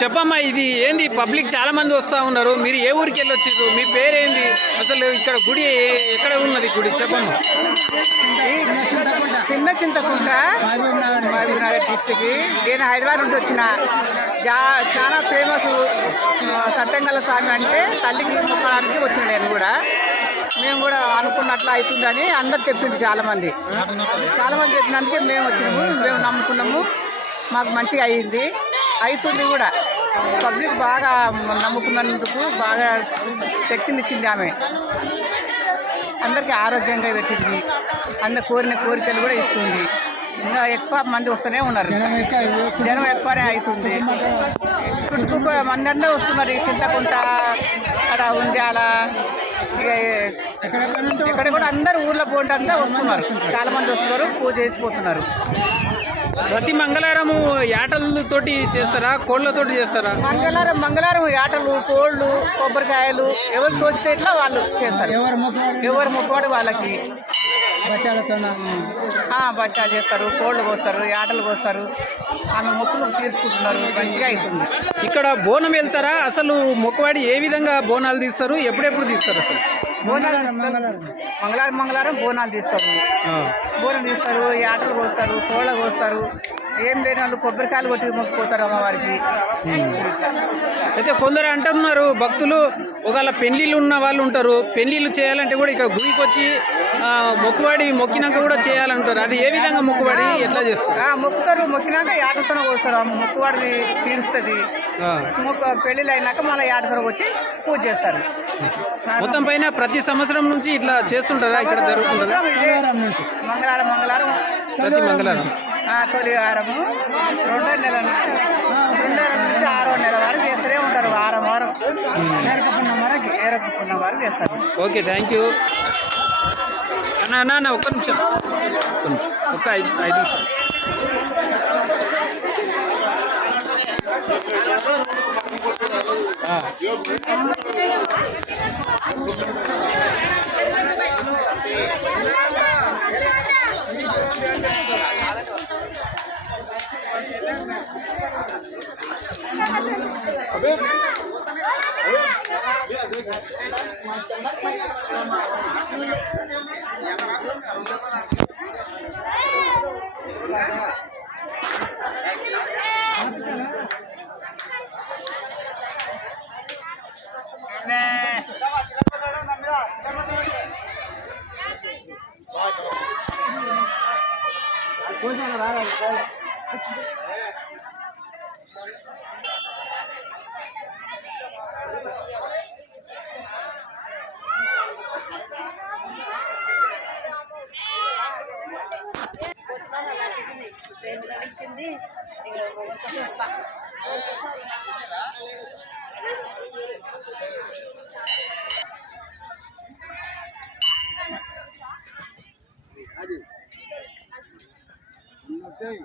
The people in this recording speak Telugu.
చెప్పమ్మా, ఇది ఏంది? పబ్లిక్ చాలా మంది వస్తూ ఉన్నారు. మీరు ఏ ఊరికి వెళ్ళొచ్చారు? మీ పేరేంది? అసలు ఇక్కడ గుడి ఎక్కడ ఉన్నది గుడి? చెప్పమ్మా. చిన్న చింతకుంట, మహబూబ్నగర్ డిస్టిక్. నేను హైదరాబాద్ నుండి వచ్చిన. చాలా ఫేమస్ సత్యంగల స్వామి అంటే తల్లికి మొక్కడానికి వచ్చిన. నేను కూడా మేము కూడా అనుకున్నట్లు అవుతుందని అందరు చెప్పింది చాలామంది చెప్పినందుకే మేము వచ్చినాము. మేము నమ్ముకున్నాము, మాకు మంచిగా అయ్యింది, అవుతుంది కూడా. పబ్లిక్ బాగా నమ్ముకున్నందుకు బాగా శక్తినిచ్చింది ఆమె. అందరికీ ఆరోగ్యంగా పెట్టింది, అందరు కోరిన కోరికలు కూడా ఇస్తుంది. ఇంకా ఎక్కువ మంది వస్తూనే ఉన్నారు, జనం ఎక్కువనే అవుతుంది. చుట్టుపక్కల మంది అందరూ వస్తున్నారు. ఈ చింతకుంట అక్కడ ఉంద్యాల ఇక్కడ కూడా అందరు ఊర్లో పోటీ అంతా వస్తున్నారు. చాలా మంది వస్తున్నారు, పూజ చేసిపోతున్నారు. ప్రతి మంగళవారము యాటలతోటి చేస్తారా, కోళ్ళతోటి చేస్తారా? మంగళవారం యాటలు, కోళ్ళు, కొబ్బరికాయలు ఎవరు తోస్తే ఇట్లా వాళ్ళు చేస్తారు. ఎవరు మొక్కువాడు వాళ్ళకి బచ్చాలు చేస్తారు, కోళ్ళు కోస్తారు, యాటలు కోస్తారు. ఆమె మొక్కులు తీర్చుకుంటున్నారు, మంచిగా అవుతుంది. ఇక్కడ బోనం వెళ్తారా? అసలు మొక్కువాడి ఏ విధంగా బోనాలు తీస్తారు, ఎప్పుడెప్పుడు తీస్తారు? అసలు బోనాలు మంగళవారం బోనాలు తీస్తారు. బోనం తీస్తారు, యాటలు కోస్తారు, కోళ్ళ కోస్తారు. ఏం లేని వాళ్ళు కొబ్బరికాయలు కొట్టి మొక్కుపోతారు అమ్మవారికి. అయితే కొందరు అంటున్నారు భక్తులు, ఒకవేళ పెళ్లిళ్ళు ఉన్న వాళ్ళు ఉంటారు, పెళ్లిళ్ళు చేయాలంటే కూడా ఇక్కడ గుడికి వచ్చి మొక్కువాడి మొక్కినాక కూడా చేయాలంటారు. అది ఏ విధంగా మొక్కువాడి ఎట్లా చేస్తారు? మొక్కినాక యాటతో కోస్తారు. మొక్కువాడి తీరుస్తుంది. పెళ్లిళ్ళు అయినాక మళ్ళీ యాటతో వచ్చి పూజ చేస్తారు. మొత్తం పైన ప్రతి సంవత్సరం నుంచి ఇట్లా చేస్తుంటారా? ఇక్కడ జరుగుతుంటారా? మంగళవారం ప్రతి మంగళవారం తొలి వారము 2వ నెల నుంచి 6వ నెల వరకు చేస్తూనే ఉంటారు. వారం ఏరకున్న వరకు చేస్తారు. ఓకే, థ్యాంక్ యూ అన్న. ఒక్క నిమిషం, ఒక్క 5 నిమిషాలు. అది